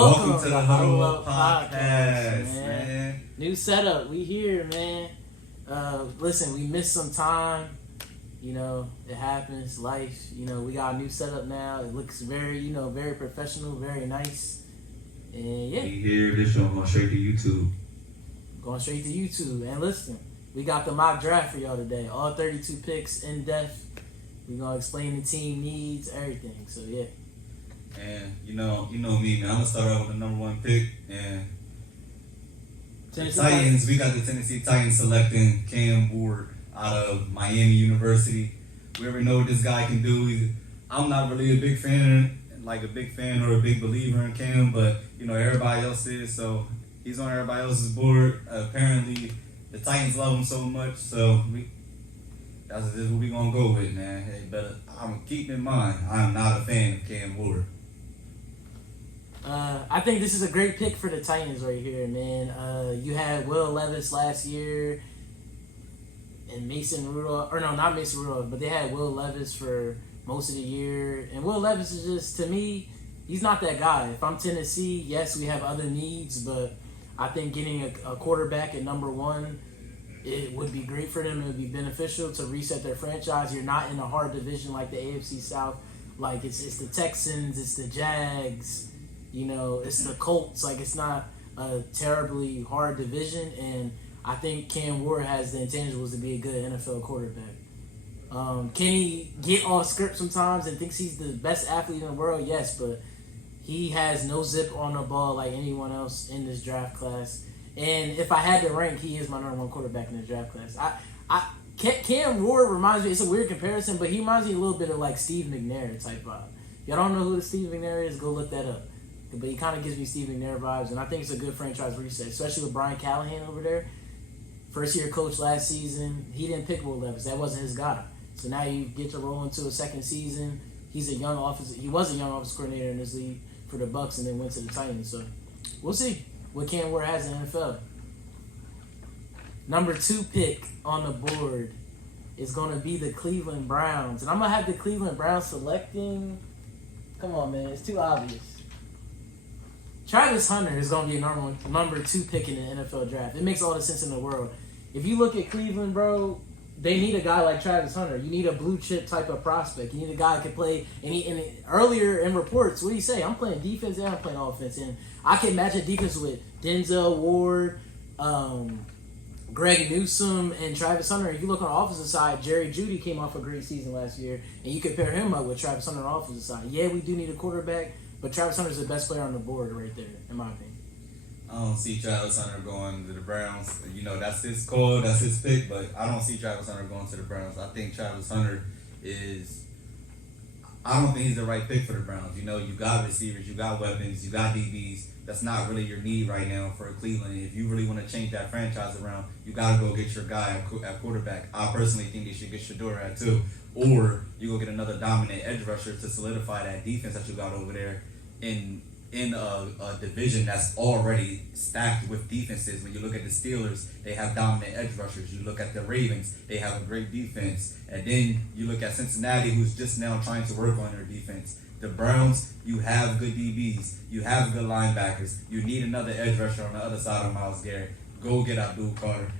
Welcome to the Huddle Up Podcast, man. New setup, we here, man. Listen, we missed some time. You know, it happens, life. You know, we got a new setup now. It looks very, very professional, very nice. And yeah. We here, this show going straight to YouTube. Going straight to YouTube. And listen, we got the mock draft for y'all today. All 32 picks, in depth. We're going to explain the team needs, everything. So yeah. And you know me, man. I'm gonna start out with the number one pick, and the Titans. We got the Tennessee Titans selecting Cam Ward out of Miami University. We already know what this guy can do. I'm not really a big fan or a big believer in Cam, but everybody else is. So he's on everybody else's board. Apparently, the Titans love him so much, so that's what we gonna go with, man. Hey, but I'm keeping in mind, I'm not a fan of Cam Ward. I think this is a great pick for the Titans right here, man. You had Will Levis last year and Mason Rudolph. Or no, not Mason Rudolph, but they had Will Levis for most of the year. And Will Levis is just, to me, he's not that guy. If I'm Tennessee, yes, we have other needs, but I think getting a quarterback at number one, it would be great for them. It would be beneficial to reset their franchise. You're not in a hard division like the AFC South. Like, it's the Texans, it's the Jags. It's the Colts. Like, it's not a terribly hard division, and I think Cam Ward has the intangibles to be a good NFL quarterback. Can he get off script sometimes and thinks he's the best athlete in the world? Yes, but he has no zip on the ball like anyone else in this draft class. And if I had to rank, he is my number one quarterback in this draft class. Cam Ward reminds me, it's a weird comparison, but he reminds me a little bit of like Steve McNair type vibe. Y'all don't know who the Steve McNair is? Go look that up. But he kind of gives me Steve McNair vibes, and I think it's a good franchise reset, especially with Brian Callahan over there. First year coach last season, he didn't pick Will Levis. That wasn't his guy. So now you get to roll into a second season. He was a young offensive coordinator in this league for the Bucks, and then went to the Titans. So we'll see what Cam Ward has in the NFL. Number 2 pick on the board is going to be the Cleveland Browns, and I'm gonna have the Cleveland Browns selecting. Come on, man, it's too obvious. Travis Hunter is going to be a number 2 pick in the NFL draft. It makes all the sense in the world. If you look at Cleveland, bro, they need a guy like Travis Hunter. You need a blue chip type of prospect. You need a guy that can play. And earlier in reports, what do you say? I'm playing defense and I'm playing offense. And I can match a defense with Denzel Ward, Greg Newsome, and Travis Hunter. If you look on the offensive side, Jerry Jeudy came off a great season last year. And you compare him up with Travis Hunter on the offensive side. Yeah, we do need a quarterback. But Travis Hunter's the best player on the board right there, in my opinion. I don't see Travis Hunter going to the Browns. That's his call, that's his pick, but I don't see Travis Hunter going to the Browns. I think Travis Hunter I don't think he's the right pick for the Browns. You got receivers, you got weapons, you got DBs. That's not really your need right now for Cleveland. If you really want to change that franchise around, you got to go get your guy at quarterback. I personally think they should get Shador at 2. Or you go get another dominant edge rusher to solidify that defense that you got over there in a division that's already stacked with defenses. When you look at the Steelers, they have dominant edge rushers. You look at the Ravens, they have a great defense. And then you look at Cincinnati, who's just now trying to work on their defense. The Browns, you have good DBs. You have good linebackers. You need another edge rusher on the other side of Myles Garrett. Go get Abdul Carter.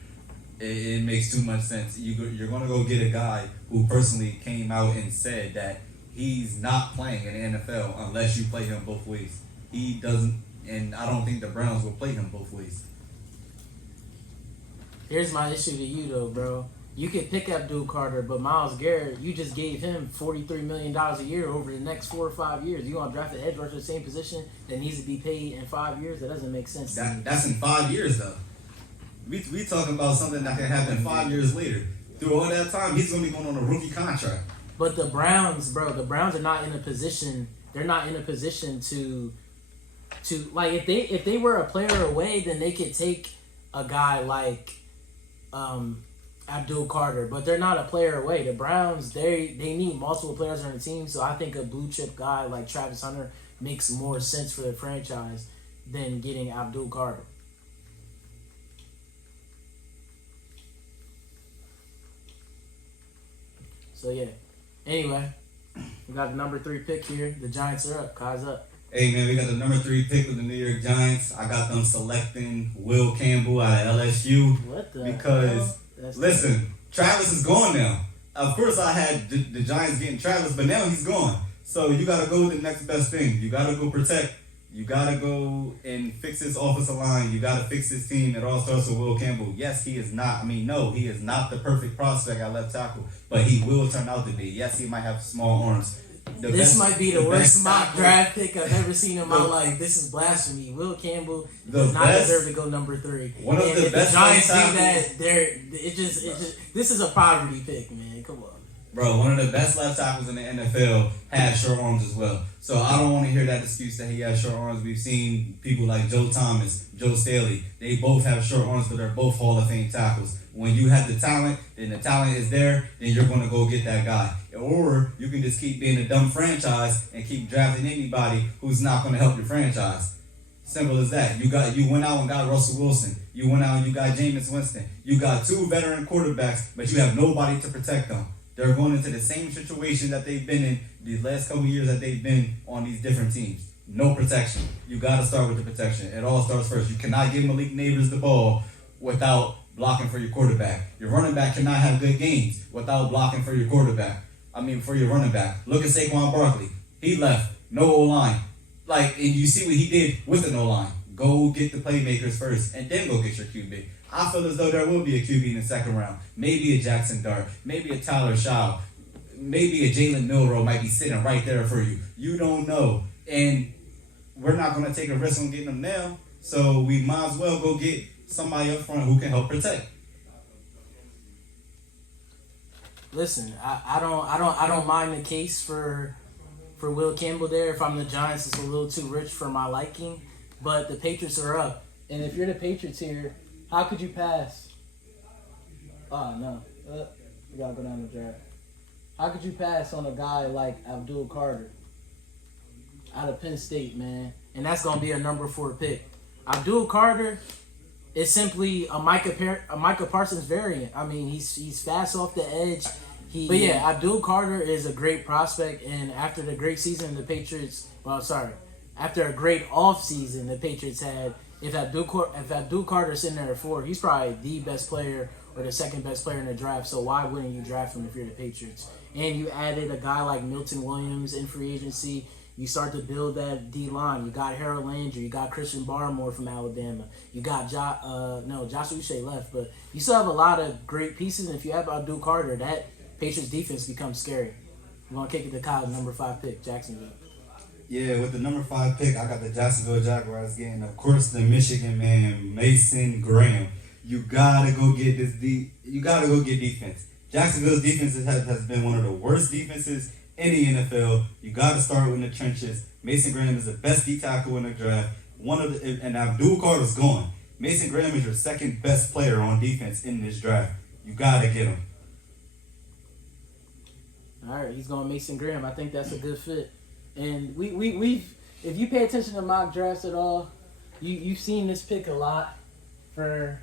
It makes too much sense. You're going to go get a guy who personally came out and said that he's not playing in the NFL unless you play him both ways. He doesn't, and I don't think the Browns will play him both ways. Here's my issue to you, though, bro. You could pick Abdul Carter, but Myles Garrett, you just gave him $43 million a year over the next 4 or 5 years. You want to draft an edge rusher the same position that needs to be paid in 5 years? That doesn't make sense. That's in 5 years, though. We talking about something that can happen 5 years later. Through all that time, he's going to be going on a rookie contract. But the Browns, bro, are not in a position. They're not in a position to like if they were a player away, then they could take a guy like Abdul Carter. But they're not a player away. The Browns, they need multiple players on the team. So I think a blue chip guy like Travis Hunter makes more sense for the franchise than getting Abdul Carter. So yeah. Anyway, we got the number 3 pick here. The Giants are up. Kai's up. Hey man, we got the number 3 pick with the New York Giants. I got them selecting Will Campbell out of LSU. What the because hell? listen, Travis is gone now. Of course, I had the Giants getting Travis, but now he's gone. So you got to go with the next best thing. You got to go protect. You got to go and fix this offensive line. You got to fix this team. It all starts with Will Campbell. Yes, he is not. No, he is not the perfect prospect at left tackle, but he will turn out to be. Yes, he might have small arms. This might be the worst mock draft pick I've ever seen in my life. This is blasphemy. Will Campbell does not deserve to go number 3. One of the if best the Giants do that, this is a poverty pick, man. Come on. Bro, one of the best left tackles in the NFL had short arms as well. So I don't want to hear that excuse that he has short arms. We've seen people like Joe Thomas, Joe Staley. They both have short arms, but they're both Hall of Fame tackles. When you have the talent, and the talent is there, then you're going to go get that guy. Or you can just keep being a dumb franchise and keep drafting anybody who's not going to help your franchise. Simple as that. You went out and got Russell Wilson. You went out and you got Jameis Winston. You got 2 veteran quarterbacks, but you have nobody to protect them. They're going into the same situation that they've been in these last couple years that they've been on these different teams. No protection. You got to start with the protection. It all starts first. You cannot give Malik Neighbors the ball without blocking for your quarterback. Your running back cannot have good games without blocking for your quarterback. For your running back. Look at Saquon Barkley. He left. No O-line. And you see what he did with the O-line. Go get the playmakers first, and then go get your QB. I feel as though there will be a QB in the second round. Maybe a Jackson Dart. Maybe a Tyler Shaw. Maybe a Jalen Milroe might be sitting right there for you. You don't know. And we're not going to take a risk on getting them now. So we might as well go get somebody up front who can help protect. Listen, I don't mind the case for Will Campbell there. If I'm the Giants, it's a little too rich for my liking. But the Patriots are up. And if you're the Patriots here, how could you pass? Oh, no. We got to go down the draft. How could you pass on a guy like Abdul Carter out of Penn State, man? And that's going to be a number 4 pick. Abdul Carter is simply a Micah Parsons variant. He's fast off the edge. But yeah, Abdul Carter is a great prospect. And after the great season the Patriots... After a great off season the Patriots had, if Abdul Carter's sitting there at 4, he's probably the best player or the second best player in the draft. So why wouldn't you draft him if you're the Patriots? And you added a guy like Milton Williams in free agency. You start to build that D line. You got Harold Landry. You got Christian Barmore from Alabama. You got Josh Uche left, but you still have a lot of great pieces. And if you have Abdul Carter, that Patriots defense becomes scary. You want to kick it to Kyle, number 5 pick, Jacksonville. Yeah, with the number 5 pick, I got the Jacksonville Jaguars getting, of course, the Michigan man, Mason Graham. You gotta go get You gotta go get defense. Jacksonville's defense has been one of the worst defenses in the NFL. You gotta start in the trenches. Mason Graham is the best D tackle in the draft. And Abdul Carter's gone. Mason Graham is your second best player on defense in this draft. You gotta get him. All right, he's going Mason Graham. I think that's a good fit. And we've if you pay attention to mock drafts at all, you've seen this pick a lot for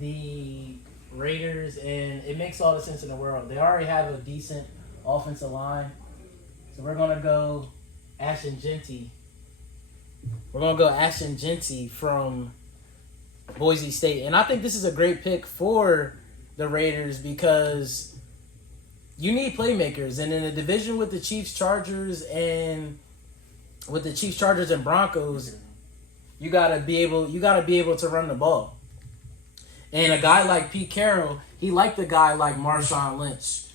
the Raiders, and it makes all the sense in the world. They already have a decent offensive line, so we're gonna go Ashton Genty. We're gonna go Ashton Genty from Boise State, and I think this is a great pick for the Raiders because you need playmakers, and in a division with the Chiefs, Chargers, and Broncos, you gotta be able to run the ball. And a guy like Pete Carroll, he liked a guy like Marshawn Lynch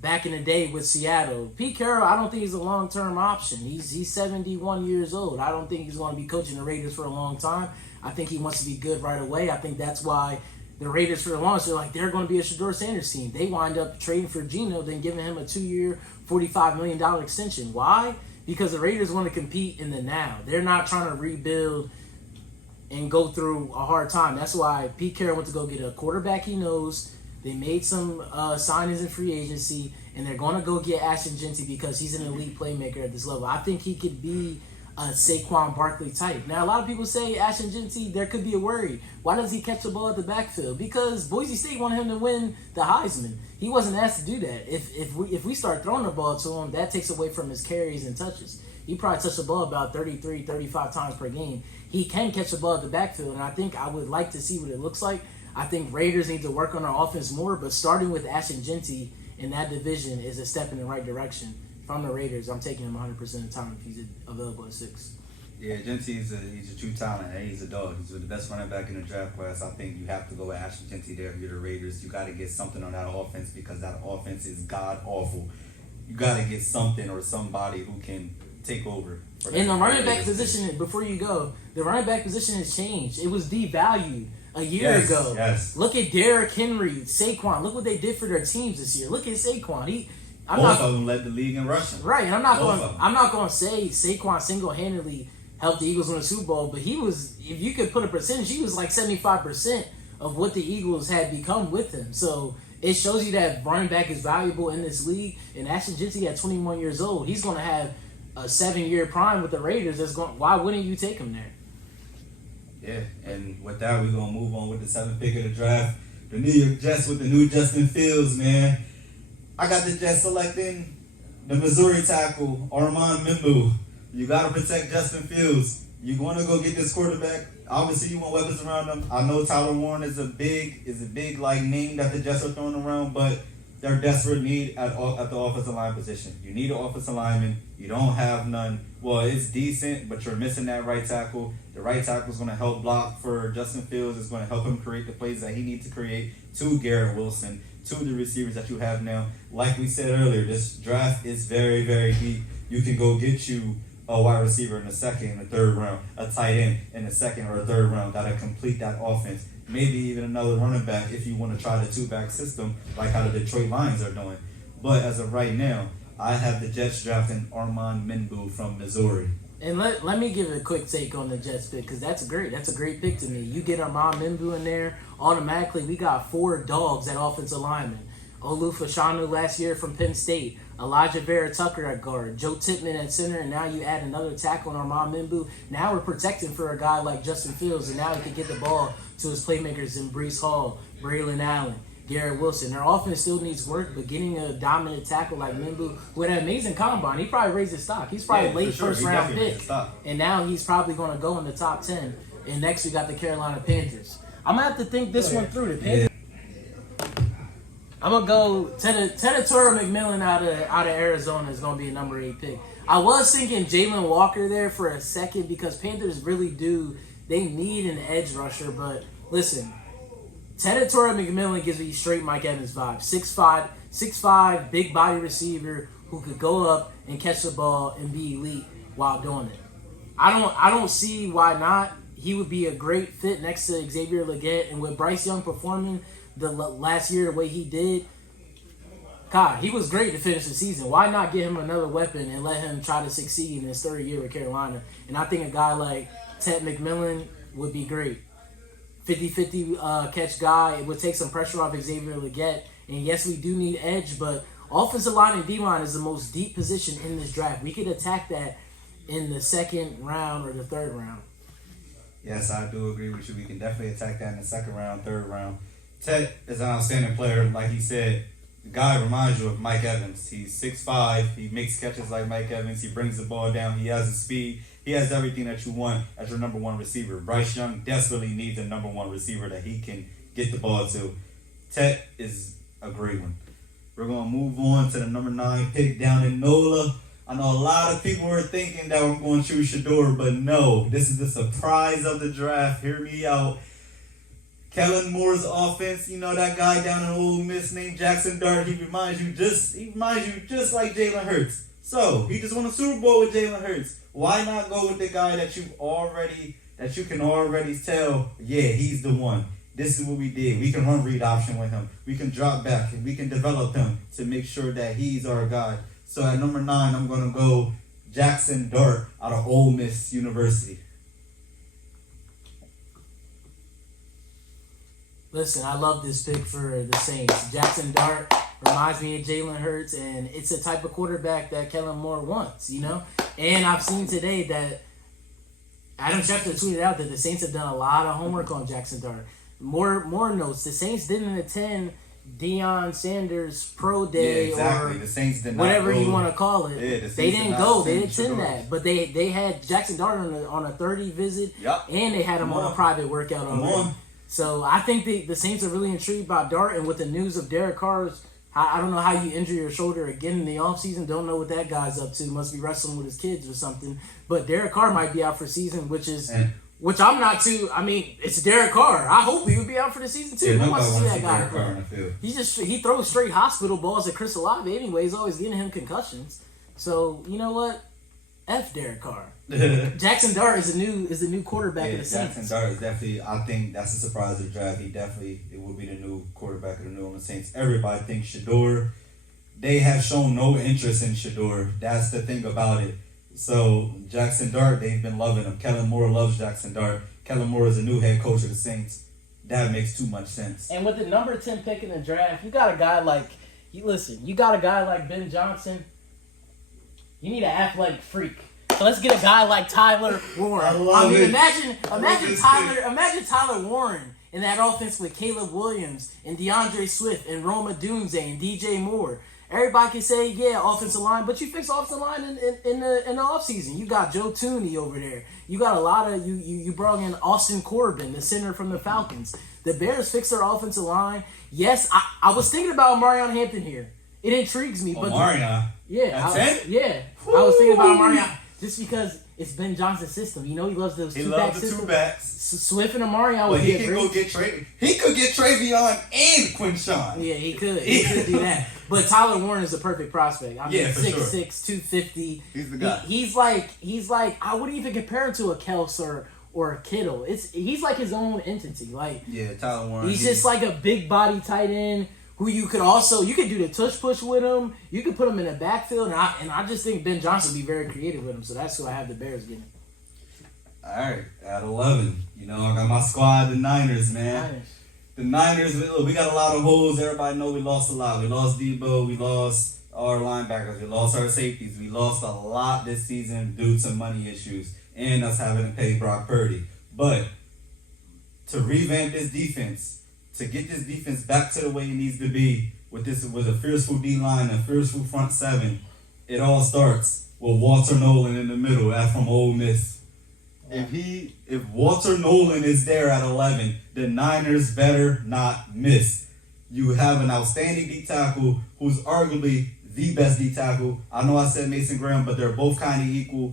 back in the day with Seattle. Pete Carroll, I don't think he's a long-term option. He's 71 years old. I don't think he's going to be coaching the Raiders for a long time. I think he wants to be good right away. I think that's why the Raiders, for the longest, they're going to be a Shedeur Sanders team. They wind up trading for Geno, then giving him a 2-year, $45 million extension. Why? Because the Raiders want to compete in the now. They're not trying to rebuild and go through a hard time. That's why Pete Carroll went to go get a quarterback he knows. They made some signings in free agency, and they're going to go get Ashton Genty because he's an elite playmaker at this level. I think he could be a Saquon Barkley type. Now, a lot of people say Ashton Genty, there could be a worry. Why does he catch the ball at the backfield? Because Boise State wanted him to win the Heisman. He wasn't asked to do that. If we start throwing the ball to him, that takes away from his carries and touches. he probably touched the ball about 33, 35 times per game. He can catch the ball at the backfield, and I think I would like to see what it looks like. I think Raiders need to work on their offense more, but starting with Ashton Genty in that division is a step in the right direction. If I'm the Raiders, I'm taking him 100% of the time if he's available at 6. Yeah, Genty he's a true talent, and he's a dog. He's the best running back in the draft class. I think you have to go with Ashton Genty there if you're the Raiders. You got to get something on that offense because that offense is god awful. You got to get something or somebody who can take over. In the running back position, before you go, the running back position has changed. It was devalued a year ago. Yes. Look at Derrick Henry, Saquon. Look what they did for their teams this year. Look at Saquon. Both of them led the league in rushing. Right, and I'm not going to say Saquon single-handedly helped the Eagles win the Super Bowl, but he was, if you could put a percentage, he was like 75% of what the Eagles had become with him. So it shows you that running back is valuable in this league. And Ashton Genty at 21 years old, he's going to have a 7-year prime with the Raiders. Why wouldn't you take him there? Yeah, and with that, we're going to move on with the 7th pick of the draft. The New York Jets with the new Justin Fields, man. I got the Jets selecting the Missouri tackle, Armand Mimbu. You got to protect Justin Fields. You want to go get this quarterback. Obviously, you want weapons around him. I know Tyler Warren is a big like name that the Jets are throwing around, but they're desperate need at the offensive line position. You need an offensive lineman. You don't have none. Well, it's decent, but you're missing that right tackle. The right tackle is going to help block for Justin Fields. It's going to help him create the plays that he needs to create to Garrett Wilson, to the receivers that you have now. Like we said earlier, this draft is very, very deep. You can go get you a wide receiver in the 2nd and the 3rd round, a tight end in the 2nd or 3rd round that'll complete that offense. Maybe even another running back if you want to try the 2-back system like how the Detroit Lions are doing. But as of right now, I have the Jets drafting Armand Mimbu from Missouri. And let me give a quick take on the Jets pick because that's a great pick to me. You get Armand Mimbu in there, automatically we got 4 dogs at offensive lineman. Olu Fashanu last year from Penn State, Elijah Vera Tucker at guard, Joe Tippmann at center, and now you add another tackle on Armand Mimbu. Now we're protecting for a guy like Justin Fields, and now he can get the ball to his playmakers in Breece Hall, Braylon Allen, Garrett Wilson. Their offense still needs work, but getting a dominant tackle like Mimbu with an amazing combine, he probably raised his stock. He's probably late first round pick, and now he's probably going to go in the top 10. And next we got the Carolina Panthers. I'm going to have to think this one through. The Panthers. I'm going to go Tenatora McMillan out of Arizona is going to be a number 8 pick. I was thinking Jalen Walker there for a second because Panthers really they need an edge rusher. But listen, Tenatora McMillan gives me straight Mike Evans vibes. 6'5", big body receiver who could go up and catch the ball and be elite while doing it. I don't see why not. He would be a great fit next to Xavier Legette, and with Bryce Young performing the last year the way he did, God, he was great to finish the season. Why not get him another weapon and let him try to succeed in his 3rd year with Carolina? And I think a guy like Ted McMillan would be great. 50-50 catch guy. It would take some pressure off Xavier Legette. And yes, we do need edge, but offensive line and D-line is the most deep position in this draft. We could attack that in the 2nd round or the 3rd round. Yes, I do agree with you. We can definitely attack that in the 2nd round, 3rd round. Ted is an outstanding player. Like he said, the guy reminds you of Mike Evans. He's 6'5". He makes catches like Mike Evans. He brings the ball down. He has the speed. He has everything that you want as your number 1 receiver. Bryce Young desperately needs a number 1 receiver that he can get the ball to. Ted is a great one. We're going to move on to the number 9 pick down in NOLA. I know a lot of people were thinking that we're going to choose Shador, but no. This is the surprise of the draft. Hear me out. Kellen Moore's offense, you know that guy down in Ole Miss named Jackson Dart. He reminds you just like Jalen Hurts. So he just won a Super Bowl with Jalen Hurts. Why not go with the guy that you can already tell, yeah, he's the one. This is what we did. We can run read option with him. We can drop back and we can develop him to make sure that he's our guy. So at number 9, I'm gonna go Jackson Dart out of Ole Miss University. Listen, I love this pick for the Saints. Jackson Dart reminds me of Jalen Hurts, and it's a type of quarterback that Kellen Moore wants, you know? And I've seen today that Adam Schefter tweeted out that the Saints have done a lot of homework on Jackson Dart. More notes. The Saints didn't attend Deion Sanders pro day exactly. or The Saints did not whatever go. you want to call it. Yeah, the They Saints didn't did go. not They didn't send Shador. that. But they had Jackson Dart on a 30 visit, Yup. and they had him Come on a on. private workout Come already. on. So I think the Saints are really intrigued by Dart, and with the news of Derek Carr's, I don't know how you injure your shoulder again in the offseason. Don't know what that guy's up to. Must be wrestling with his kids or something. But Derek Carr might be out for season, which I'm not too. I mean, it's Derek Carr. I hope he would be out for the season too. Yeah, Who wants to see that guy Derek Carr in play? the field. He throws straight hospital balls at Chris Olave anyway. He's always getting him concussions. So you know what? F Derek Carr. Jackson Dart is the new quarterback of the Saints. Jackson Dart is definitely. I think that's a surprise of the draft. It will be the new quarterback of the New Orleans Saints. Everybody thinks Shador. They have shown no interest in Shador. That's the thing about it. So Jackson Dart, they've been loving him. Kellen Moore loves Jackson Dart. Kellen Moore is a new head coach of the Saints. That makes too much sense. And with the number 10 pick in the draft, you got a guy like Ben Johnson. You need an athletic freak. So let's get a guy like Tyler Warren. I mean, imagine Tyler Warren in that offense with Caleb Williams and DeAndre Swift and Roma Dunze and DJ Moore. Everybody can say, yeah, offensive line, but you fix offensive line in the offseason. You got Joe Tooney over there. You got a lot of you brought in Austin Corbin, the center from the Falcons. The Bears fixed their offensive line. Yes, I was thinking about Marion Hampton here. It intrigues me, but Marion. Yeah, That's it? Yeah. I was thinking about Marion just because it's Ben Johnson's system. You know he loves those two-back systems. Two backs. Swift and Amarion would But be he a can great... go get Trey. He could get Travion and Quinshawn. Yeah, he could. He could do that. But Tyler Warren is a perfect prospect. I mean, Yeah, for 6'6", sure. 250. He's the guy. He's like I wouldn't even compare him to a Kels or a Kittle. He's like his own entity. Like Yeah, Tyler Warren. he's just like a big body tight end who you could do the tush push with him. You could put him in the backfield, and I just think Ben Johnson would be very creative with him. So that's who I have the Bears getting. All right, at 11. You know, I got my squad, the Niners, man. The Niners, we got a lot of holes. Everybody know we lost a lot. We lost Debo. We lost our linebackers. We lost our safeties. We lost a lot this season due to money issues and us having to pay Brock Purdy. But to revamp this defense, to get this defense back to the way it needs to be with a fearful D-line and a fearful front seven, it all starts with Walter Nolan in the middle from Ole Miss. If Walter Nolan is there at 11, the Niners better not miss. You have an outstanding D tackle who's arguably the best D tackle. I know I said Mason Graham, but they're both kind of equal.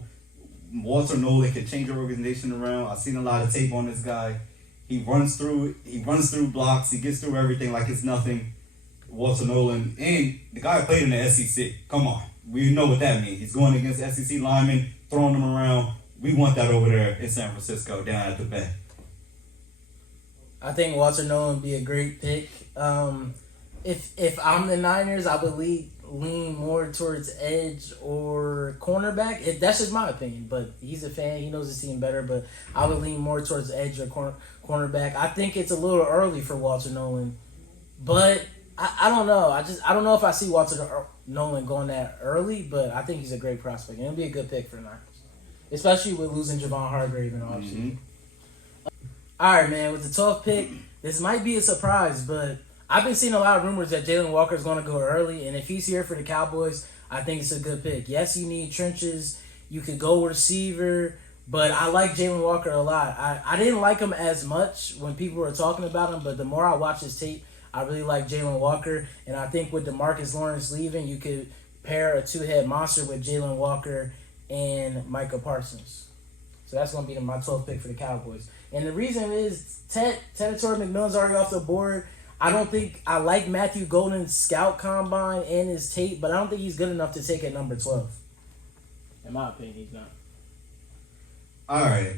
Walter Nolan can change your organization around. I've seen a lot of tape on this guy. He runs through blocks. He gets through everything like it's nothing. Walter Nolan, and the guy played in the SEC. Come on, we know what that means. He's going against SEC linemen, throwing them around. We want that over there in San Francisco, down at the Bay. I think Walter Nolan would be a great pick. If I'm the Niners, I would lean more towards edge or cornerback. That's just my opinion, but he's a fan. He knows his team better, but I would lean more towards edge or cornerback. I think it's a little early for Walter Nolan, but I don't know. I don't know if I see Walter Nolan going that early, but I think he's a great prospect, and it'll be a good pick for the Niners. Especially with losing Javon Hargrave in the offseason. All right, man. With the 12th pick, this might be a surprise, but I've been seeing a lot of rumors that Jalen Walker is going to go early, and if he's here for the Cowboys, I think it's a good pick. Yes, you need trenches. You could go receiver, but I like Jalen Walker a lot. I didn't like him as much when people were talking about him, but the more I watch his tape, I really like Jalen Walker, and I think with DeMarcus Lawrence leaving, you could pair a two-head monster with Jalen Walker and Micah Parsons. So that's going to be my 12th pick for the Cowboys. And the reason is Teddy McMillan's already off the board. I like Matthew Golden's scout combine and his tape, but I don't think he's good enough to take at number 12. In my opinion, he's not. All right.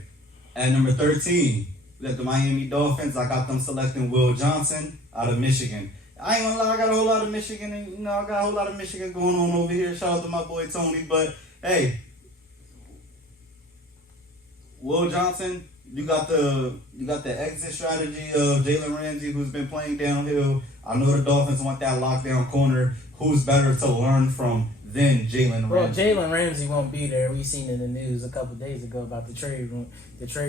At number 13, we got the Miami Dolphins. I got them selecting Will Johnson out of Michigan. I ain't gonna lie, I got a whole lot of Michigan, and I got a whole lot of Michigan going on over here. Shout out to my boy Tony, but hey, Will Johnson, you got the exit strategy of Jalen Ramsey, who's been playing downhill. I know the Dolphins want that lockdown corner. Who's better to learn from than Jalen Ramsey? Well, Jalen Ramsey won't be there. We seen in the news a couple days ago about the trade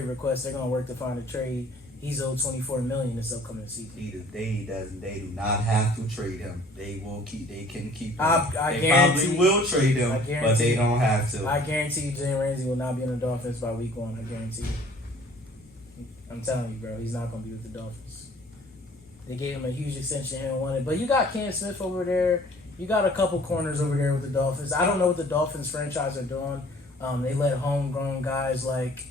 request. They're gonna work to find a trade. He's owed $24 million this upcoming season. They do not have to trade him. They can keep him. I they guarantee, probably will trade him, but they don't have to. I guarantee you Jalen Ramsey will not be on the Dolphins by week 1. I guarantee you. I'm telling you, bro. He's not going to be with the Dolphins. They gave him a huge extension he didn't want it. But you got Cam Smith over there. You got a couple corners over there with the Dolphins. I don't know what the Dolphins franchise are doing. They let homegrown guys like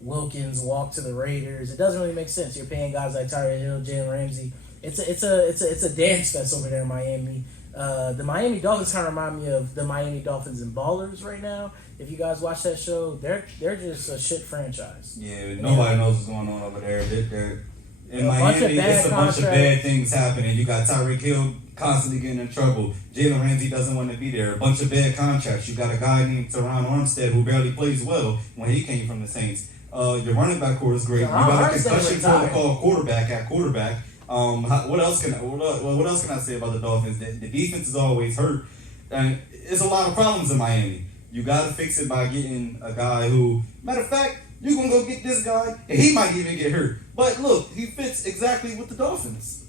Wilkins walk to the Raiders. It doesn't really make sense. You're paying guys like Tyreek Hill, Jalen Ramsey. It's a dance fest over there in Miami. The Miami Dolphins kind of remind me of the Miami Dolphins and Ballers right now. If you guys watch that show, they're just a shit franchise. Yeah, nobody knows what's going on over there. They're in Miami, it's a bunch of bad things happening. You got Tyreek Hill constantly getting in trouble. Jalen Ramsey doesn't want to be there. A bunch of bad contracts. You got a guy named Teron Armstead who barely plays well when he came from the Saints. Your running back core is great. You got a concussion protocol quarterback at quarterback. What else can I say about the Dolphins? The defense is always hurt, and there's a lot of problems in Miami. You got to fix it by getting a guy who, matter of fact, you're gonna go get this guy, and he might even get hurt. But look, he fits exactly with the Dolphins.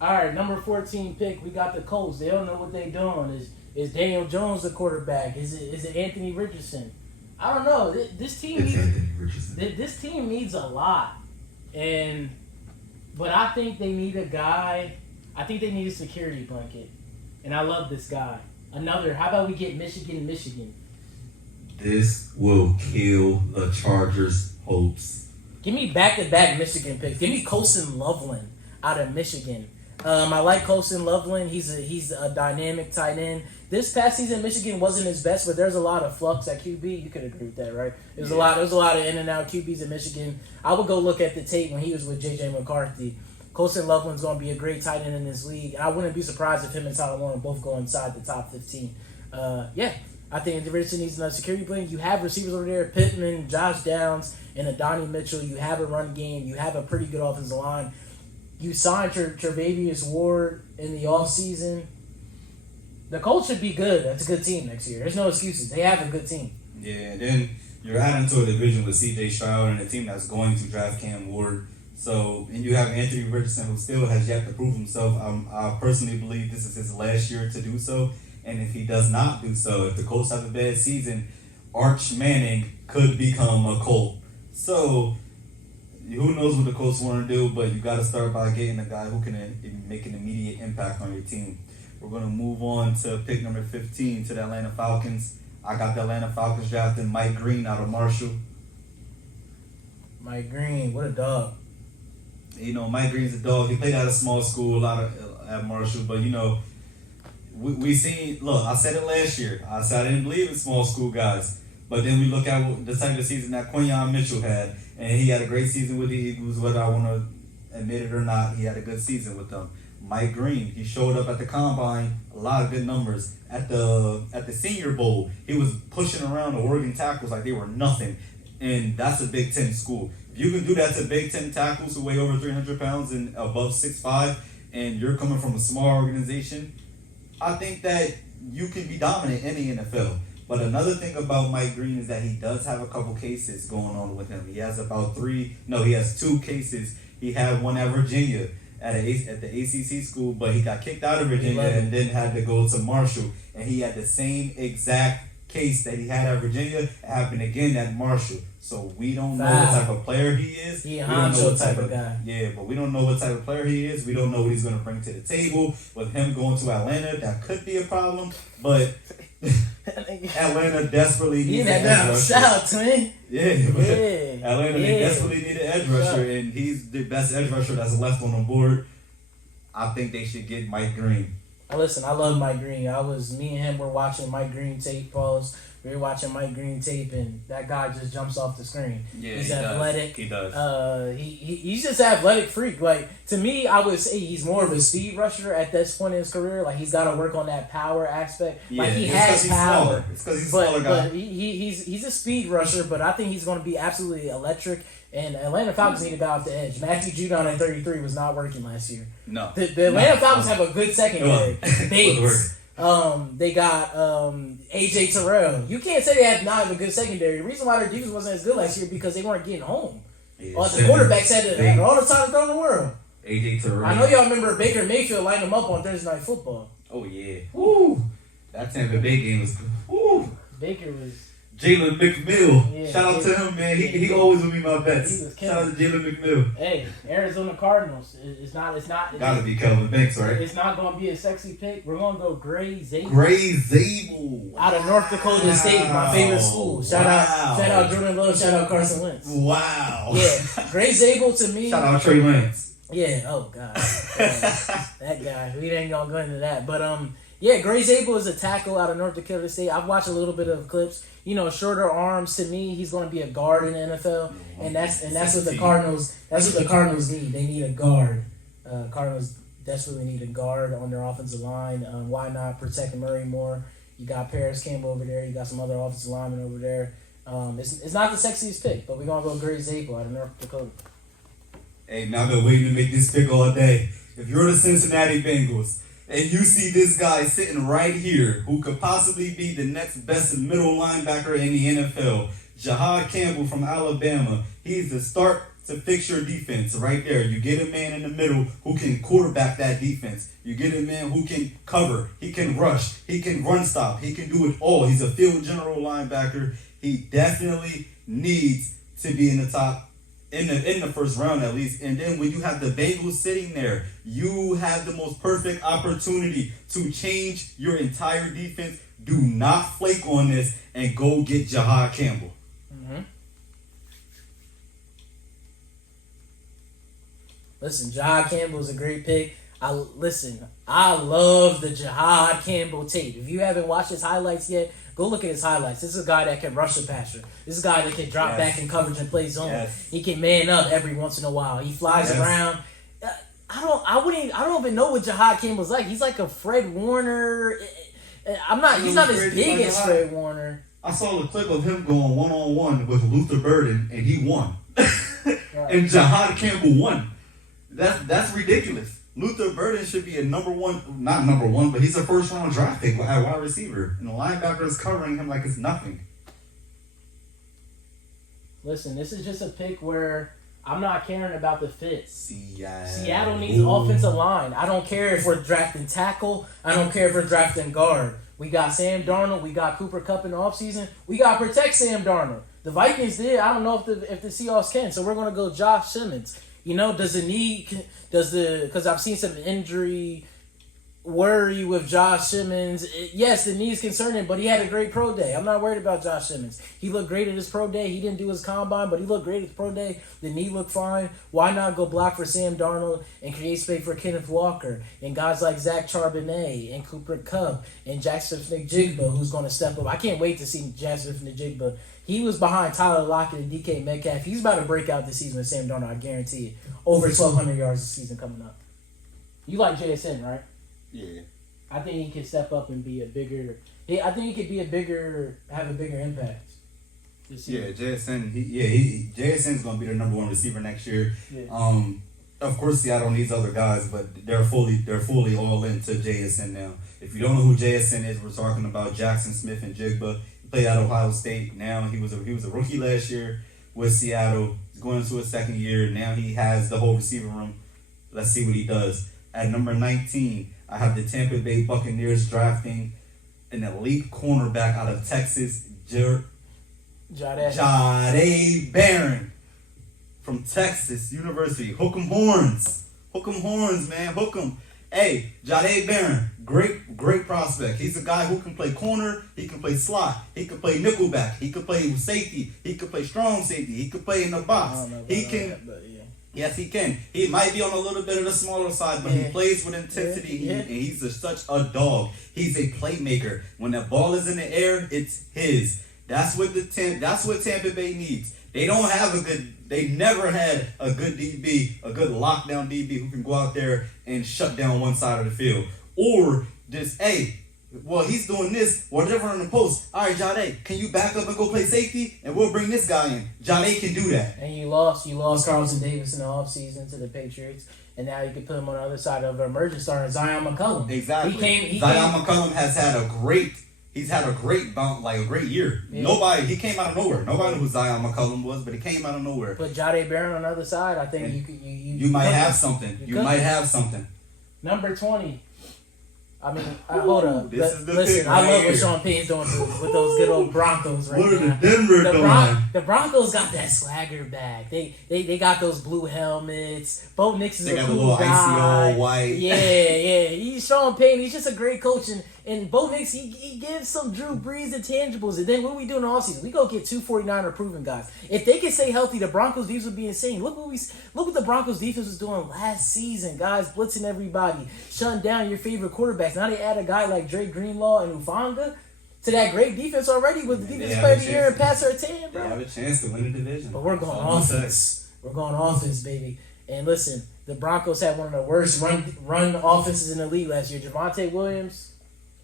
All right, number 14 pick. We got the Colts. They don't know what they're doing. Is Daniel Jones the quarterback? Is it Anthony Richardson? I don't know. This team needs a lot, but I think they need a guy. I think they need a security blanket, and I love this guy. Another. How about we get Michigan? This will kill the Chargers' hopes. Give me back-to-back Michigan picks. Give me Colson Loveland out of Michigan. I like Colson Loveland. He's a dynamic tight end. This past season, Michigan wasn't his best, but there's a lot of flux at QB. You could agree with that, right? There was a lot of in and out QBs in Michigan. I would go look at the tape when he was with JJ McCarthy. Colson Loveland's going to be a great tight end in this league. I wouldn't be surprised if him and Tyler Warren both go inside the top 15. I think Richardson needs another security blanket. You have receivers over there, Pittman, Josh Downs, and Adonai Mitchell. You have a run game. You have a pretty good offensive line. You signed Tre'Davious Ward in the offseason. The Colts should be good. That's a good team next year. There's no excuses. They have a good team. Yeah, then you're adding to a division with C.J. Stroud and a team that's going to draft Cam Ward. So, and you have Anthony Richardson, who still has yet to prove himself. I personally believe this is his last year to do so. And if he does not do so, if the Colts have a bad season, Arch Manning could become a Colt. So, who knows what the Colts want to do, but you got to start by getting a guy who can make an immediate impact on your team. We're going to move on to pick number 15 to the Atlanta Falcons. I got the Atlanta Falcons drafting Mike Green out of Marshall. Mike Green, what a dog. You know, Mike Green's a dog. He played at a small school at Marshall, but, you know, we seen, look, I said it last year. I said I didn't believe in small school guys. But then we look at the type of season that Quinyon Mitchell had, and he had a great season with the Eagles, whether I want to admit it or not. He had a good season with them. Mike Green, he showed up at the Combine, a lot of good numbers. At the Senior Bowl, he was pushing around the Oregon tackles like they were nothing. And that's a Big Ten school. If you can do that to Big Ten tackles who weigh over 300 pounds and above 6'5", and you're coming from a small organization, I think that you can be dominant in the NFL. But another thing about Mike Green is that he does have a couple cases going on with him. He has he has 2 cases. He had one at Virginia at the ACC school, but he got kicked out of Virginia and then had to go to Marshall. And he had the same exact case that he had at Virginia happen again at Marshall. So we don't know what type of player he is. We don't know what type of guy. Yeah, but we don't know what type of player he is. We don't know what he's going to bring to the table. With him going to Atlanta, that could be a problem. But Atlanta desperately needs an edge rusher. Shout out to him. Atlanta they desperately need an edge rusher, and he's the best edge rusher that's left on the board. I think they should get Mike Green. Listen, I love Mike Green. Me and him were watching Mike Green tape, Pauls. We were watching Mike Green tape, and that guy just jumps off the screen. Yeah, he's athletic. He does. He's just an athletic freak. Like, to me, I would say he's more of a speed rusher at this point in his career. Like, he's got to work on that power aspect. Yeah, like, he has power. Smaller. It's because he's a smaller guy. But he's a speed rusher, but I think he's going to be absolutely electric. And Atlanta Falcons need a guy off the edge. Matthew Judon at 33 was not working last year. No. The Atlanta Falcons have a good secondary. Bates. They got AJ Terrell. You can't say they have not have a good secondary. The reason why their defense wasn't as good last year because they weren't getting home. Yeah, Well, the quarterbacks had all the time to throw in the world. AJ Terrell. I know y'all remember Baker Mayfield lining them up on Thursday Night Football. Oh yeah. Woo. That Tampa Bay game was. Woo. Baker was. Jalen McMill. Yeah, Shout out to him, man. He always will be my bets. He was Shout out to Jalen McMill. Hey, Arizona Cardinals. It's not. Gotta be Kelvin Banks, right? It's not going to be a sexy pick. We're going to go Gray Zabel. Gray Zabel. Out of North Dakota State, my favorite school. Shout out Jordan Love. Shout out Carson Wentz. Wow. Yeah, Gray Zabel to me. Shout out Trey Lance. Yeah. Oh God. That guy. We ain't gonna go into that, but yeah, Gray Zabel is a tackle out of North Dakota State. I've watched a little bit of clips. You know, shorter arms. To me, he's going to be a guard in the NFL, and that's what the Cardinals. That's what the Cardinals need. They need a guard. Cardinals desperately need a guard on their offensive line. Why not protect Murray more? You got Paris Campbell over there. You got some other offensive linemen over there. It's not the sexiest pick, but we're gonna go Gray Zabel out of North Dakota. Hey, man, I've been waiting to make this pick all day. If you're the Cincinnati Bengals and you see this guy sitting right here who could possibly be the next best middle linebacker in the NFL, Jahad Campbell from Alabama, he's the start to fix your defense right there. You get a man in the middle who can quarterback that defense. You get a man who can cover. He can rush. He can run stop. He can do it all. He's a field general linebacker. He definitely needs to be in the top in the first round at least. And then when you have the Bengals sitting there, you have the most perfect opportunity to change your entire defense. Do not flake on this and go get Jahad Campbell. Mm-hmm. Listen, Jahad Campbell is a great pick. I love the Jahad Campbell tape. If you haven't watched his highlights yet, go look at his highlights. This is a guy that can rush the passer. This is a guy that can drop back in coverage and play zone. Yes. He can man up every once in a while. He flies around. I don't even know what Jahad Campbell's like. He's like a Fred Warner. He's not as big as Fred Warner. I saw a clip of him going one-on-one with Luther Burden, and he won. And Jahad Campbell won. That's ridiculous. Luther Burden should be not number one, but he's a first round draft pick at wide receiver. And the linebacker is covering him like it's nothing. Listen, this is just a pick where I'm not caring about the fits. Seattle needs offensive line. I don't care if we're drafting tackle. I don't care if we're drafting guard. We got Sam Darnold. We got Cooper Kupp in the offseason. We got to protect Sam Darnold. The Vikings did. I don't know if the Seahawks can. So we're going to go Josh Simmons. You know, because I've seen some injury worry with Josh Simmons. Yes, the knee's concerning, but he had a great pro day. I'm not worried about Josh Simmons. He looked great at his pro day. He didn't do his combine, but he looked great at his pro day. The knee looked fine. Why not go block for Sam Darnold and create space for Kenneth Walker and guys like Zach Charbonnet and Cooper Kupp and Jackson Smith-Jigba, who's going to step up. I can't wait to see Jackson Smith-Jigba. He was behind Tyler Lockett and DK Metcalf. He's about to break out this season with Sam Darnold, I guarantee it. Over 1,200 yards this season coming up. You like JSN, right? Yeah. I think he can step up and be a bigger. I think he could have a bigger impact. Yeah, JSN. JSN's gonna be the number one receiver next year. Yeah. Of course, Seattle needs other guys, but they're fully all into JSN now. If you don't know who JSN is, we're talking about Jackson Smith and Jigba. He played at Ohio State. Now he was a rookie last year with Seattle. He's going into his second year. Now he has the whole receiver room. Let's see what he does. At number 19, I have the Tampa Bay Buccaneers drafting an elite cornerback out of Texas, Jahdae Barron from Texas University. Hook 'em horns. Hook 'em horns, man. Hook 'em. Hey, Jahdae Barron, great prospect. He's a guy who can play corner. He can play slot. He can play nickelback. He can play safety. He can play strong safety. He can play in the box. He can. Yes, he can. He might be on a little bit of the smaller side, but he plays with intensity, and he's such a dog. He's a playmaker. When the ball is in the air, it's his. That's what Tampa Bay needs. They never had a good DB, a good lockdown DB who can go out there and shut down one side of the field. Or just, he's doing this, whatever in the post. All right, Jahdae, can you back up and go play safety? And we'll bring this guy in. Jahdae can do that. And you lost Carlton Davis in the offseason to the Patriots. And now you can put him on the other side of an emerging star, Zion McCollum. Exactly. Zion McCollum has had a great He's had a great bounce, like a great year. Yeah. He came out of nowhere. Nobody knew who Zion McCollum was, but he came out of nowhere. Put Jahdae Barron on the other side. I think you might have something. You might have something. Number 20. I mean, hold up. Listen, I love what Sean Payton's doing with those good old Broncos right now. What are the Denver doing? The Broncos got that swagger back. They got those blue helmets. Bo Nix is a cool guy. They got the little icy all white. Yeah. He's Sean Payton. He's just a great coach. And Bo Nix, he gives some Drew Brees intangibles. And then what we do in the offseason? We go get 249er proven guys. If they can stay healthy, the Broncos defense would be insane. Look what the Broncos defense was doing last season. Guys blitzing everybody, shutting down your favorite quarterbacks. Now they add a guy like Dre Greenlaw and Ufanga to that great defense already with the defense player of the year and passer at 10, bro. They have a chance to win the division. But we're going offense. We're going offense, baby. And listen, the Broncos had one of the worst run offenses in the league last year. Javonte Williams,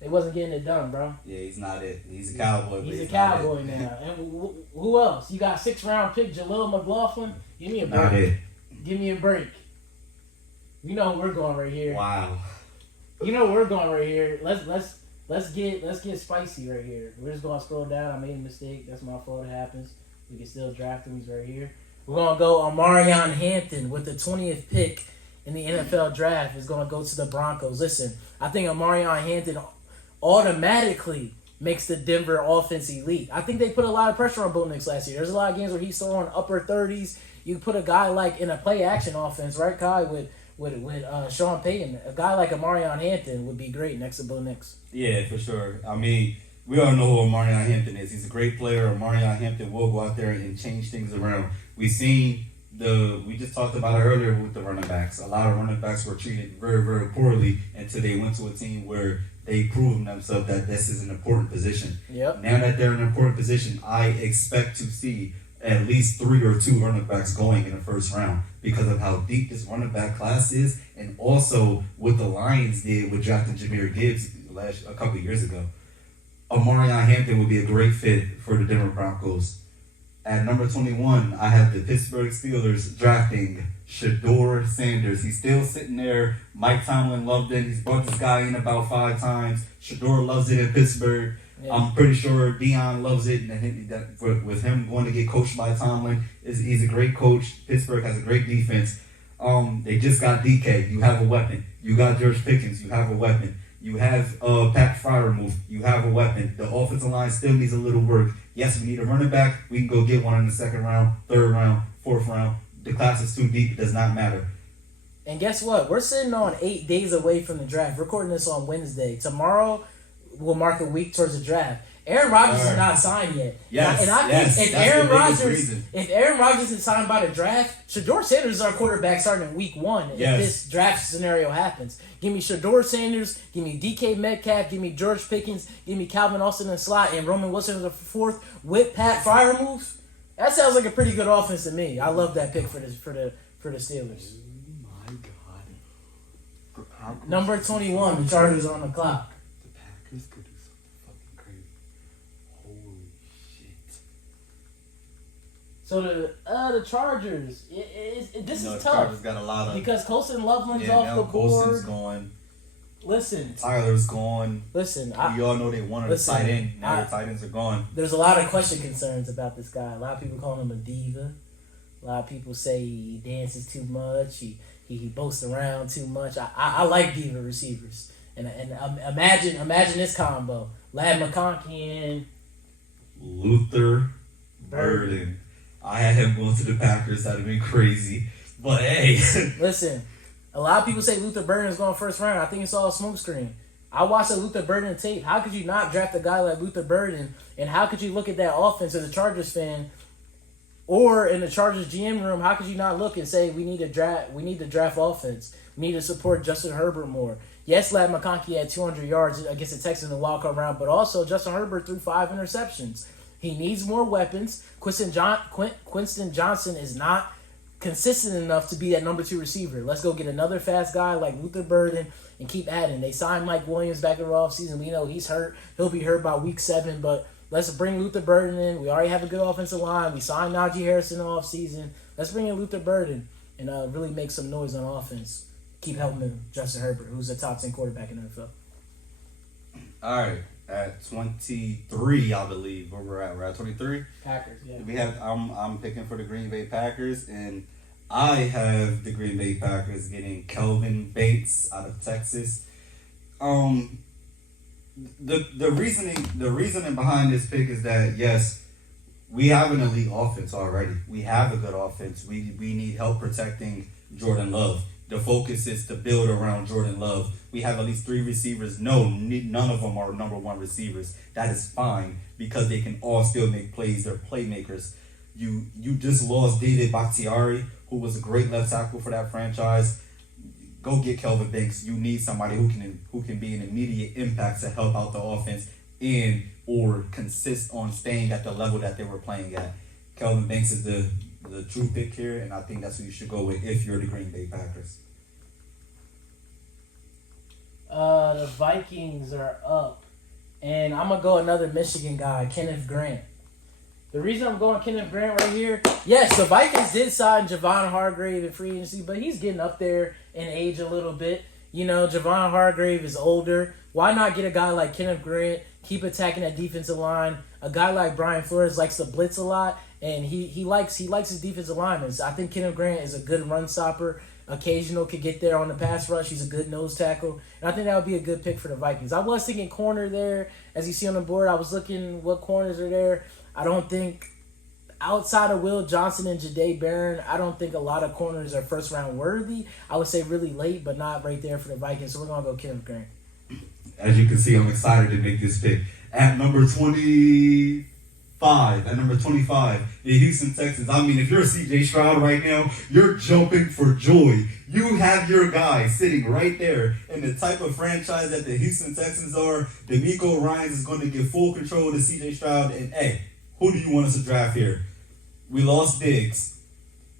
they wasn't getting it done, bro. Yeah, he's not it. He's a Cowboy. He's a Cowboy now. And who else? You got 6th-round pick Jaleel McLaughlin. Give me a break. Not it. Give me a break. You know where we're going right here. Wow. You know where we're going right here. Let's get spicy right here. We're just gonna scroll down. I made a mistake. That's my fault. It happens. We can still draft him. He's right here. We're gonna go Omarion Hampton with the 20th pick in the NFL draft. Is gonna go to the Broncos. Listen, I think Omarion Hampton automatically makes the Denver offense elite. I think they put a lot of pressure on Bo Nix last year. There's a lot of games where he's throwing upper 30s. You put a guy like in a play action offense, right, Kai, with Sean Payton, a guy like Omarion Hampton would be great next to Bo Nix. Yeah, for sure. I mean, we all know who Omarion Hampton is. He's a great player. Omarion Hampton will go out there and change things around. We just talked about it earlier with the running backs. A lot of running backs were treated very, very poorly until they went to a team where they proved themselves that this is an important position. Yep. Now that they're in an important position, I expect to see at least 3 or 2 running backs going in the first round because of how deep this running back class is, and also what the Lions did with drafting Jahmyr Gibbs a couple of years ago. Omarion Hampton would be a great fit for the Denver Broncos. At number 21, I have the Pittsburgh Steelers drafting Shedeur Sanders. He's still sitting there. Mike Tomlin loved it. He's brought this guy in about 5 times. Shedeur loves it in Pittsburgh. Yeah. I'm pretty sure Dion loves it. And with him going to get coached by Tomlin, he's a great coach. Pittsburgh has a great defense. They just got DK. You have a weapon. You got George Pickens. You have a weapon. You have Pat Freiermuth. You have a weapon. The offensive line still needs a little work. Yes, we need a running back. We can go get one in the 2nd round, 3rd round, 4th round. The class is too deep. It does not matter. And guess what? We're sitting on 8 days away from the draft. We're recording this on Wednesday. Tomorrow will mark a week towards the draft. Aaron Rodgers is not signed yet. Yes, and I think if Aaron Rodgers is signed by the draft, Shedeur Sanders is our quarterback starting in week 1 if this draft scenario happens. Give me Shedeur Sanders, give me DK Metcalf, give me George Pickens, give me Calvin Austin in the slot, and Roman Wilson in the 4th with Pat Freiermuth. That sounds like a pretty good offense to me. I love that pick for the Steelers. Oh my God. Number 21, the Chargers are on the clock. The Packers could do something fucking crazy. Holy shit. So the Chargers, this is tough. Chargers got a lot of because Colston Loveland's off the board. Colston's going. Listen, Tyler's gone. Listen, we all know they wanted a tight end. Now the tight ends are gone. There's a lot of concerns about this guy. A lot of people call him a diva. A lot of people say he dances too much. He boasts around too much. I like diva receivers. And imagine this combo: Ladd McConkey and Luther Burden. I had him going to the Packers. That'd have been crazy. But hey, listen. A lot of people say Luther Burden is going 1st round. I think it's all a smokescreen. I watched the Luther Burden tape. How could you not draft a guy like Luther Burden? And how could you look at that offense as a Chargers fan, or in the Chargers GM room? How could you not look and say we need to draft offense? We need to support Justin Herbert more. Yes, Ladd McConkey had 200 yards against the Texans in the wildcard round, but also Justin Herbert threw 5 interceptions. He needs more weapons. Quinton Johnson is not consistent enough to be that number 2 receiver. Let's go get another fast guy like Luther Burden and keep adding. They signed Mike Williams back in the offseason. We know he's hurt. He'll be hurt by week 7, but let's bring Luther Burden in. We already have a good offensive line. We signed Najee Harris in the offseason. Let's bring in Luther Burden and really make some noise on offense. Keep helping Justin Herbert, who's a top 10 quarterback in the NFL. All right. at 23, I believe. Where we're at? We're at 23. Packers, yeah. We have. I'm picking for the Green Bay Packers, and I have the Green Bay Packers getting Kelvin Bates out of Texas. The reasoning behind this pick is that yes, we have an elite offense already. We have a good offense. We need help protecting Jordan Love. The focus is to build around Jordan Love. We have at least 3 receivers. No, none of them are number 1 receivers. That is fine because they can all still make plays. They're playmakers. You just lost David Bakhtiari, who was a great left tackle for that franchise. Go get Kelvin Banks. You need somebody who can be an immediate impact to help out the offense and or consist on staying at the level that they were playing at. Kelvin Banks is the true pick here, and I think that's who you should go with if you're the Green Bay Packers. The Vikings are up, and I'm gonna go another Michigan guy, Kenneth Grant. The reason I'm going Kenneth Grant right here, yes, the Vikings did sign Javon Hargrave in free agency, but he's getting up there in age a little bit. You know, Javon Hargrave is older. Why not get a guy like Kenneth Grant, keep attacking that defensive line? A guy like Brian Flores likes to blitz a lot, and he likes his defensive linemen. I think Kenneth Grant is a good run stopper. Occasional could get there on the pass rush. He's a good nose tackle. And I think that would be a good pick for the Vikings. I was thinking corner there. As you see on the board, I was looking what corners are there. I don't think, outside of Will Johnson and Jahdae Barron, I don't think a lot of corners are first round worthy. I would say really late, but not right there for the Vikings. So we're going to go Kenneth Grant. As you can see, I'm excited to make this pick. At number 25, the Houston Texans. I mean, if you're a CJ Stroud right now, you're jumping for joy. You have your guy sitting right there. And the type of franchise that the Houston Texans are, DeMeco Ryans is going to give full control to CJ Stroud. And, hey, who do you want us to draft here? We lost Diggs.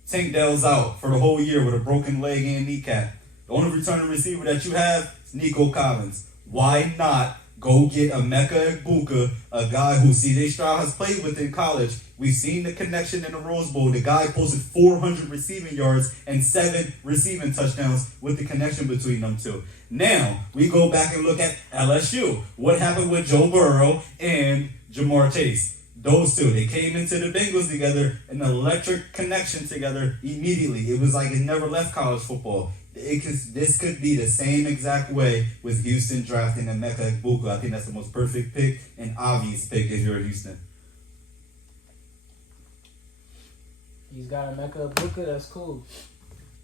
Tank Dell's out for the whole year with a broken leg and kneecap. The only returning receiver that you have is Nico Collins. Why not go get Emeka Egbuka, a guy who C.J. Stroud has played with in college? We've seen the connection in the Rose Bowl. The guy posted 400 receiving yards and 7 receiving touchdowns with the connection between them two. Now, we go back and look at LSU. What happened with Joe Burrow and Jamar Chase? Those two, they came into the Bengals together, an electric connection together immediately. It was like it never left college football. This could be the same exact way with Houston drafting Emeka Egbuka. I think that's the most perfect pick and obvious pick if you're Houston. He's got Emeka Egbuka. That's cool.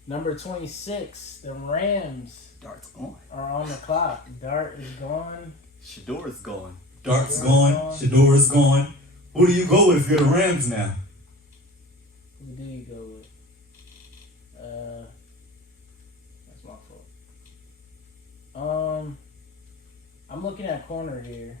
Number 26, the Rams. Dart's gone. Are on the clock. Dart is gone. Shador's gone. Dart's gone. Shador's gone. Who do you go with if you're the Rams now? Who do you go with? That's my fault. I'm looking at corner here.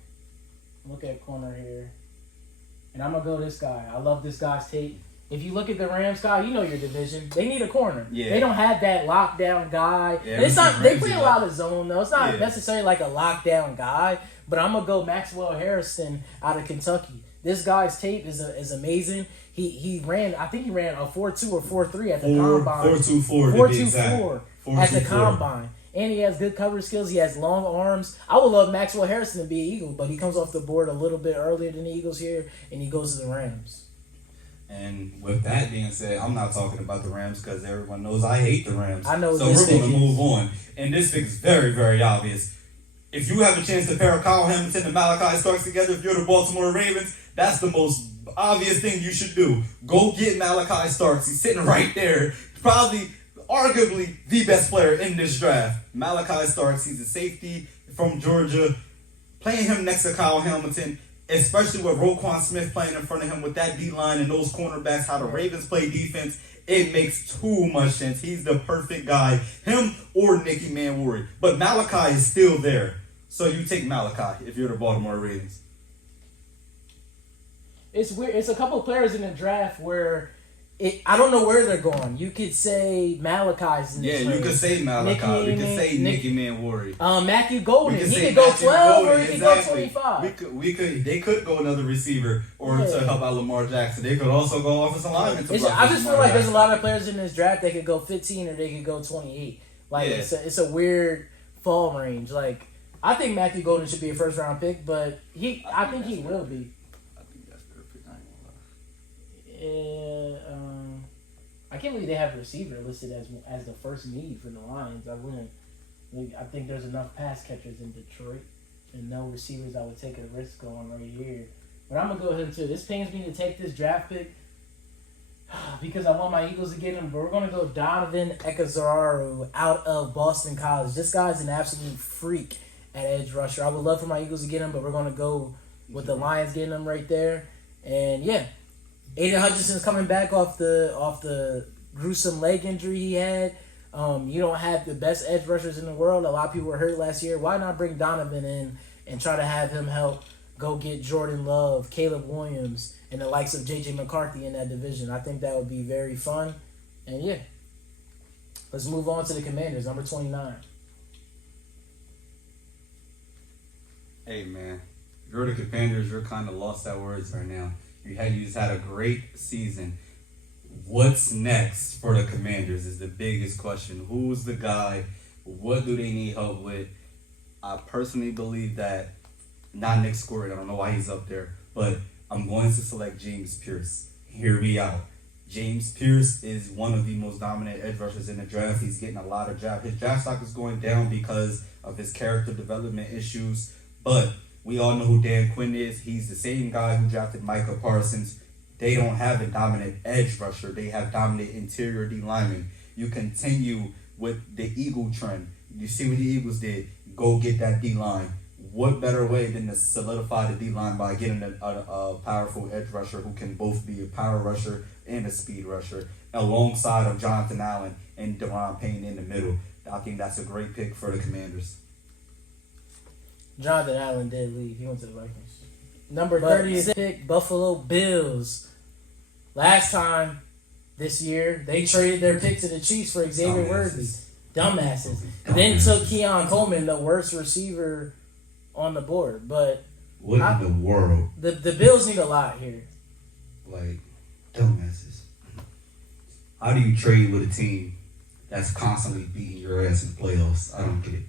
And I'm going to go this guy. I love this guy's tape. If you look at the Rams guy, you know your division. They need a corner. Yeah. They don't have that lockdown guy. Yeah, And it's not. They play a lot of zone though. It's not necessarily like a lockdown guy. But I'm gonna go Maxwell Harrison out of Kentucky. This guy's tape is amazing. He ran. I think he ran a 4.2 or 4.3 at the combine. 4.24. 4.24 at the combine. And he has good coverage skills. He has long arms. I would love Maxwell Harrison to be an Eagle, but he comes off the board a little bit earlier than the Eagles here, and he goes to the Rams. And with that being said, I'm not talking about the Rams because everyone knows I hate the Rams. I know. So we're going to move on. And this pick is very, very obvious. If you have a chance to pair Kyle Hamilton and Malachi Starks together, if you're the Baltimore Ravens, that's the most obvious thing you should do. Go get Malachi Starks. He's sitting right there. Probably, arguably, the best player in this draft. Malachi Starks, he's a safety from Georgia. Playing him next to Kyle Hamilton, especially with Roquan Smith playing in front of him with that D-line and those cornerbacks, how the Ravens play defense, it makes too much sense. He's the perfect guy. Him or Nicky Manwari. But Malachi is still there. So you take Malachi if you're the Baltimore Ravens. It's weird. It's a couple of players in the draft where I don't know where they're going. You could say Malachi's in this you could say Malachi. You could say Nicky Manwari. Matthew Golden. He could go 12 or he could go 25. They could go another receiver or to help out Lamar Jackson. They could also go offensive lineman. I just feel like there's a lot of players in this draft. They could go 15 or they could go 28. Like it's a weird fall range. Like I think Matthew Golden should be a first round pick, but I think he will be. I think that's their pick. I ain't gonna lie. I can't believe they have a receiver listed as the first need for the Lions. I think there's enough pass catchers in Detroit and no receivers I would take a risk on right here. But I'm gonna go ahead too. This pains me to take this draft pick because I want my Eagles to get him. But we're gonna go Donovan Ekazaru out of Boston College. This guy's an absolute freak at edge rusher. I would love for my Eagles to get him, but we're gonna go with the Lions getting him right there. And yeah, Aiden Hutchinson's coming back off the gruesome leg injury he had. You don't have the best edge rushers in the world. A lot of people were hurt last year. Why not bring Donovan in and try to have him help go get Jordan Love, Caleb Williams, and the likes of J.J. McCarthy in that division? I think that would be very fun. And yeah, let's move on to the Commanders, number 29. Hey man, you're the Commanders. You're kind of lost at words right now. You just had a great season. What's next for the Commanders is the biggest question. Who's the guy? What do they need help with? I personally believe that not Nick Scored. I don't know why he's up there, but I'm going to select James Pierce. Hear me out. James Pierce is one of the most dominant edge rushers in the draft. He's getting a lot of draft. His draft stock is going down because of his character development issues, but we all know who Dan Quinn is. He's the same guy who drafted Micah Parsons. They don't have a dominant edge rusher. They have dominant interior D linemen. You continue with the Eagle trend. You see what the Eagles did. Go get that D line. What better way than to solidify the D line by getting a powerful edge rusher who can both be a power rusher and a speed rusher alongside of Jonathan Allen and Deron Payne in the middle. I think that's a great pick for the Commanders. Jonathan Allen did leave. He went to the Vikings. Number 30th pick, Buffalo Bills. Last time this year, they traded their pick to the Chiefs for Xavier Worthy. Dumbasses. Then took Keon Coleman, the worst receiver on the board. But what in the world? The Bills need a lot here. Like, dumbasses. How do you trade with a team that's constantly beating your ass in the playoffs? I don't get it.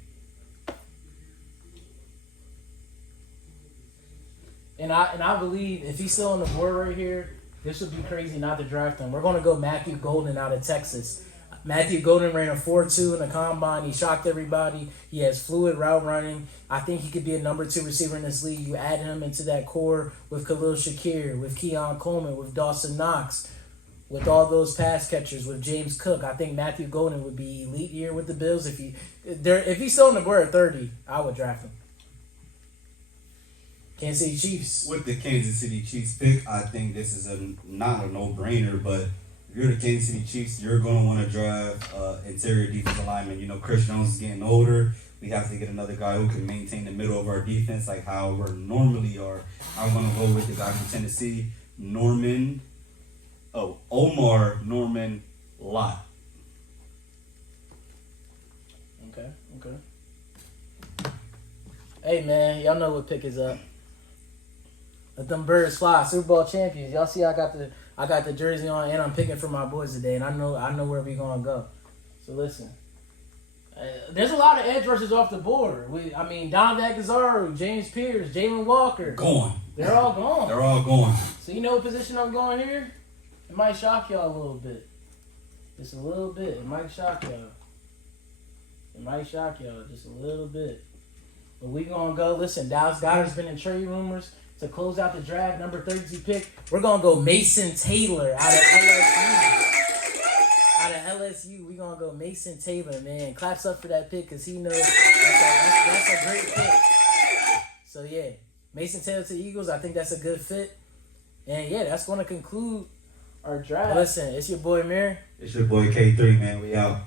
And I believe if he's still on the board right here, this would be crazy not to draft him. We're going to go Matthew Golden out of Texas. Matthew Golden ran a 4.2 in the combine. He shocked everybody. He has fluid route running. I think he could be a number 2 receiver in this league. You add him into that core with Khalil Shakir, with Keon Coleman, with Dawson Knox, with all those pass catchers, with James Cook. I think Matthew Golden would be elite here with the Bills. If he's still on the board at 30, I would draft him. Kansas City Chiefs. With the Kansas City Chiefs pick, I think this is not a no-brainer, but if you're the Kansas City Chiefs, you're going to want to draft interior defensive lineman. You know, Chris Jones is getting older. We have to get another guy who can maintain the middle of our defense like how we normally are. I'm going to go with the guy from Tennessee, Omar Norman Lott. Okay. Hey, man, y'all know what pick is up. Let them birds fly. Super Bowl champions. Y'all see I got the jersey on and I'm picking for my boys today, and I know where we gonna go. So listen, there's a lot of edge rushers off the board. Donovan Ekazaru, James Pierce, Jalen Walker. Gone. They're all gone. They're all gone. So you know what position I'm going here? It might shock y'all a little bit. Just a little bit. It might shock y'all. Just a little bit. But we gonna go. Listen, Dallas Goedert's been in trade rumors to close out the draft. Number 32 pick. We're gonna go Mason Taylor out of LSU. We gonna go Mason Taylor, man. Claps up for that pick because he knows that's a great pick. So yeah, Mason Taylor to the Eagles. I think that's a good fit. And yeah, that's gonna conclude our draft. Listen, it's your boy Mir. It's your boy K3, man. We out.